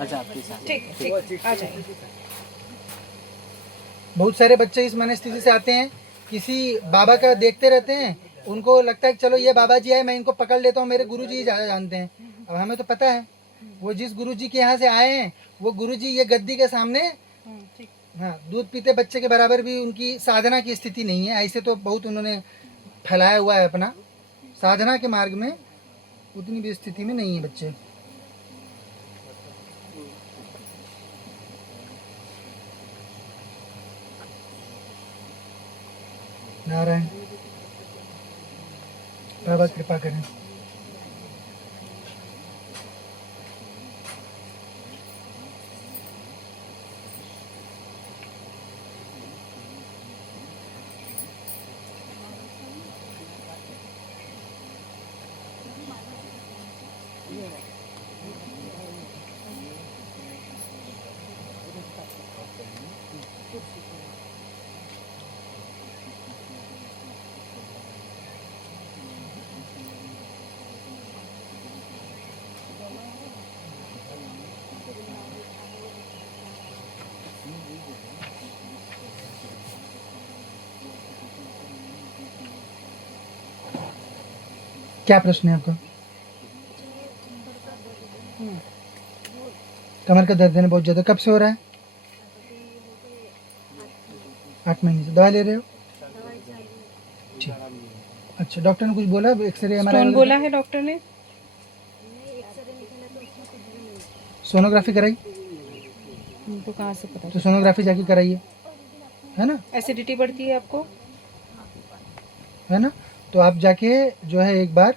अच्छा आपके साथ ठीक ठीक, आ जाइए। बहुत सारे बच्चे इस मनस्थिति से आते हैं, किसी बाबा का देखते रहते हैं, उनको लगता है कि चलो ये बाबा जी आए, मैं इनको पकड़ लेता हूँ, मेरे गुरु जी ज़्यादा जानते हैं। अब हमें तो पता है वो जिस गुरु जी के यहाँ से आए हैं, वो गुरु जी ये गद्दी के सामने ठीक। हाँ दूध पीते बच्चे के बराबर भी उनकी साधना की स्थिति नहीं है। ऐसे तो बहुत उन्होंने फैलाया हुआ है अपना, साधना के मार्ग में उतनी भी स्थिति में नहीं है बच्चे। नारायण बाबा कृपा करें। क्या प्रश्न है आपका? कमर का दर्द है ना बहुत ज़्यादा, कब से हो रहा है? 8 महीने से। दवा ले रहे हो? ठीक। अच्छा, डॉक्टर ने कुछ बोला? एक्सरे स्टोन बोला है डॉक्टर ने? सोनोग्राफी कराई? तो कहाँ से पता? तो सोनोग्राफी जाके कराइए, है ना? एसिडिटी बढ़ती है आपको? है ना? तो आप जाके जो है एक बार,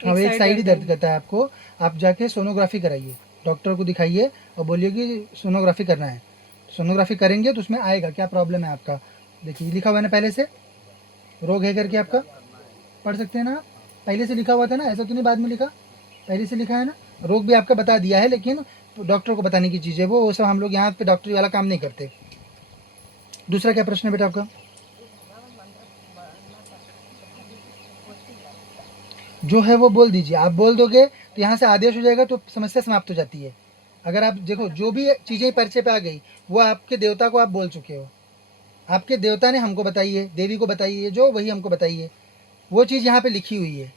हाँ एक साइड ही दर्द करता है आपको, आप जाके सोनोग्राफी कराइए, डॉक्टर को दिखाइए और बोलिए कि सोनोग्राफी करना है। सोनोग्राफी करेंगे तो उसमें आएगा क्या प्रॉब्लम है आपका। देखिए लिखा हुआ है ना पहले से, रोग है करके आपका, पढ़ सकते हैं ना? पहले से लिखा हुआ था ना, ऐसा तो नहीं बाद में लिखा, पहले से लिखा है ना। रोग भी आपका बता दिया है, लेकिन डॉक्टर को बताने की चीज़ है वो सब, हम लोग यहाँ पे डॉक्टरी वाला काम नहीं करते। दूसरा क्या प्रश्न है बेटा आपका? जो है वो बोल दीजिए, आप बोल दोगे तो यहाँ से आदेश हो जाएगा तो समस्या समाप्त हो जाती है। अगर आप देखो जो भी चीज़ें परिचय पे आ गई वो आपके देवता को आप बोल चुके हो, आपके देवता ने हमको बताई है, देवी को बताई है जो, वही हमको बताई है, वो चीज़ यहाँ पे लिखी हुई है।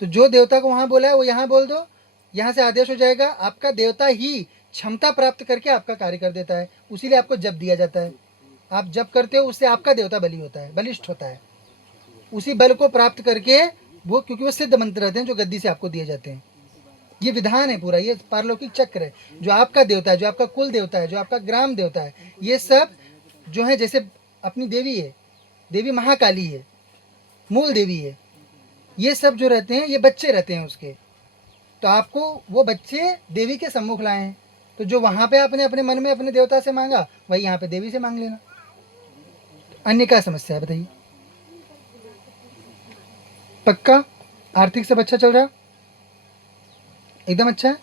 तो जो देवता को वहाँ बोला है वो यहाँ बोल दो, यहाँ से आदेश हो जाएगा। आपका देवता ही क्षमता प्राप्त करके आपका कार्य कर देता है, उसीलिए आपको जप दिया जाता है। आप जप करते हो उससे आपका देवता बली होता है, बलिष्ठ होता है। उसी बल को प्राप्त करके वो, क्योंकि वो सिद्ध मंत्र रहते हैं जो गद्दी से आपको दिए जाते हैं। ये विधान है पूरा, ये पारलौकिक चक्र है। जो आपका देवता है, जो आपका कुल देवता है, जो आपका ग्राम देवता है, ये सब जो है, जैसे अपनी देवी है, देवी महाकाली है, मूल देवी है, ये सब जो रहते हैं ये बच्चे रहते हैं उसके। तो आपको वो बच्चे देवी के सम्मुख लाए हैं, तो जो वहाँ पे आपने अपने मन में अपने देवता से मांगा वही यहाँ पे देवी से मांग लेना। अन्य क्या समस्या है बताइए? पक्का आर्थिक सब अच्छा चल रहा है? एकदम अच्छा है?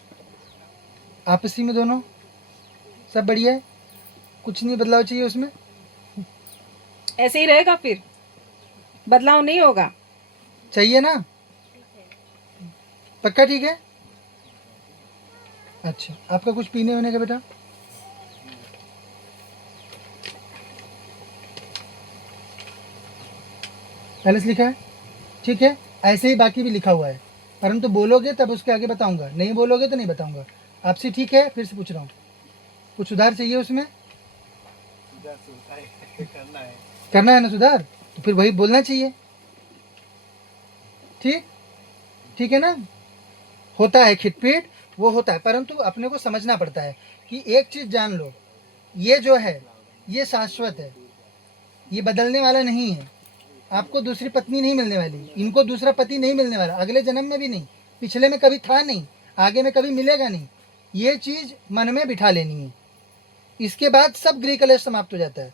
आपसी में दोनों सब बढ़िया है? कुछ नहीं बदलाव चाहिए उसमें? ऐसे ही रहेगा फिर, बदलाव नहीं होगा? चाहिए ना? पक्का ठीक है? अच्छा, आपका कुछ पीने होने का बेटा? पहले से लिखा है? ठीक है, ऐसे ही बाकी भी लिखा हुआ है, परंतु बोलोगे तब उसके आगे बताऊंगा, नहीं बोलोगे तो नहीं बताऊंगा। आपसे ठीक है? फिर से पूछ रहा हूँ, कुछ सुधार चाहिए उसमें? करना है ना सुधार, तो फिर वही बोलना चाहिए। ठीक, ठीक है ना? होता है खिटपीट, वो होता है, परंतु अपने को समझना पड़ता है कि एक चीज़ जान लो, ये जो है ये शाश्वत है, ये बदलने वाला नहीं है। आपको दूसरी पत्नी नहीं मिलने वाली, इनको दूसरा पति नहीं मिलने वाला, अगले जन्म में भी नहीं, पिछले में कभी था नहीं, आगे में कभी मिलेगा नहीं। ये चीज़ मन में बिठा लेनी है। इसके बाद सब गृह कलेश समाप्त हो जाता है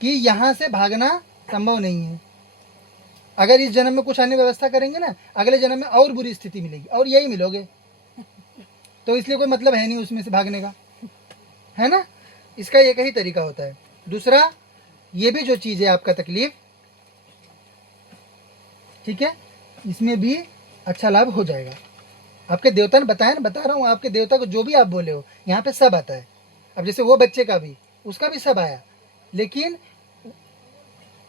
कि यहाँ से भागना संभव नहीं है। अगर इस जन्म में कुछ अन्य व्यवस्था करेंगे ना, अगले जन्म में और बुरी स्थिति मिलेगी और यही मिलोगे, तो इसलिए कोई मतलब है नहीं उसमें से भागने का, है ना? इसका एक ही तरीका होता है। दूसरा, ये भी जो चीज़ है आपका तकलीफ, ठीक है, इसमें भी अच्छा लाभ हो जाएगा। आपके देवता ने बताया ना, बता रहा हूँ, आपके देवता को जो भी आप बोले हो यहाँ पे सब आता है। अब जैसे वो बच्चे का भी, उसका भी सब आया, लेकिन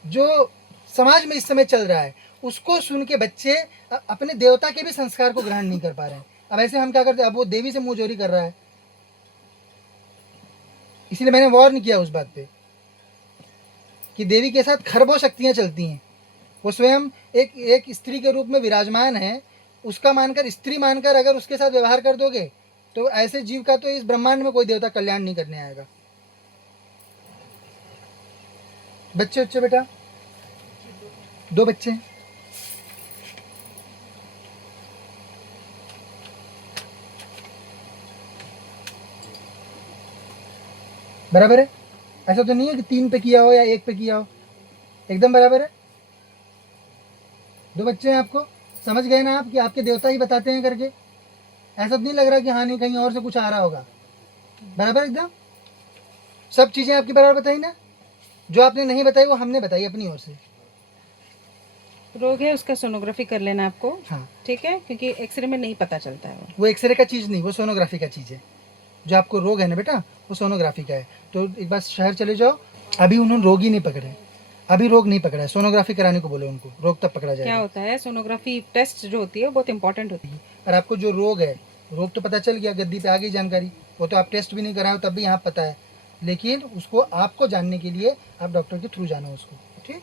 जो समाज में इस समय चल रहा है उसको सुन के बच्चे अपने देवता के भी संस्कार को ग्रहण नहीं कर पा रहे हैं। अब ऐसे हम क्या करते हैं, अब वो देवी से मुंह जोरी कर रहा है, इसलिए मैंने वार्न किया उस बात पे कि देवी के साथ खरबों शक्तियां चलती हैं। वो स्वयं एक स्त्री के रूप में विराजमान है, उसका मानकर, स्त्री मानकर अगर उसके साथ व्यवहार कर दोगे तो ऐसे जीव का तो इस ब्रह्मांड में कोई देवता कल्याण नहीं करने आएगा। बच्चे बेटा, 2 बच्चे हैं। बराबर है? ऐसा तो नहीं है कि 3 पे किया हो या 1 पे किया हो, एकदम बराबर है। 2 बच्चे हैं आपको, समझ गए ना आप कि आपके देवता ही बताते हैं करके? ऐसा तो नहीं लग रहा कि हाँ नहीं कहीं और से कुछ आ रहा होगा? बराबर एकदम, सब चीजें आपकी बराबर बताई ना, जो आपने नहीं बताई वो हमने बताई अपनी ओर से। रोग है उसका सोनोग्राफी कर लेना आपको, हाँ, ठीक है, क्योंकि एक्सरे में नहीं पता चलता है वो एक्सरे का चीज़ नहीं, वो सोनोग्राफी का चीज़ है। जो आपको रोग है ना बेटा, वो सोनोग्राफी का है। तो एक बार शहर चले जाओ, अभी उन्होंने रोग ही नहीं पकड़े, अभी रोग नहीं पकड़ा है, सोनोग्राफी कराने को बोले उनको, रोग तब पकड़ा क्या जाएगा। होता है, सोनोग्राफी टेस्ट जो होती है वो बहुत इंपॉर्टेंट होती है। और आपको जो रोग है, रोग तो पता चल गया, गद्दी पे आ गई जानकारी, वो तो आप टेस्ट भी नहीं कराए हो तब भी यहाँ पता है, लेकिन उसको आपको जानने के लिए आप डॉक्टर के थ्रू जाना उसको, ठीक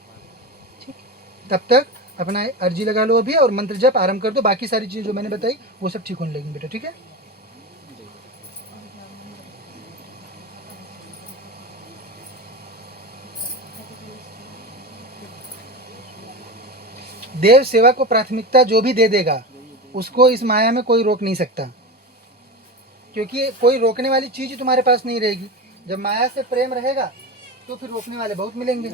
ठीक। तब तक अपना अर्जी लगा लो अभी और मंत्र जप आरंभ कर दो, बाकी सारी चीज़ें जो मैंने बताई वो सब ठीक होने लगेंगी बेटा, ठीक है? देव सेवा को प्राथमिकता जो भी दे देगा उसको इस माया में कोई रोक नहीं सकता, क्योंकि कोई रोकने वाली चीज तुम्हारे पास नहीं रहेगी। जब माया से प्रेम रहेगा तो फिर रोकने वाले बहुत मिलेंगे।